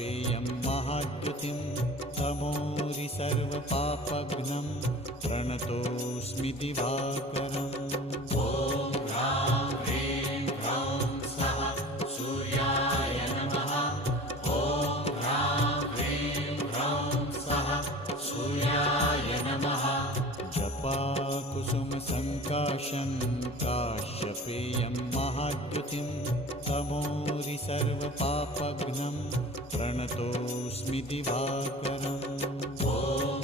काश्यपेयं महाद्युतिं तमोरि सर्वपापघ्नं प्रणतोऽस्मि दिवाकरम्। ॐ ह्रां ह्रीं ह्रौं स्वः सूर्याय नमः। ॐ ह्रां ह्रीं ह्रौं स्वः सूर्याय नमः। जपाकुसुमसङ्काशं काश्यपेयं महाद्युतिं तमोरि सर्वपापघ्नं प्रणतोऽस्मि दिवाकरम्। ॐ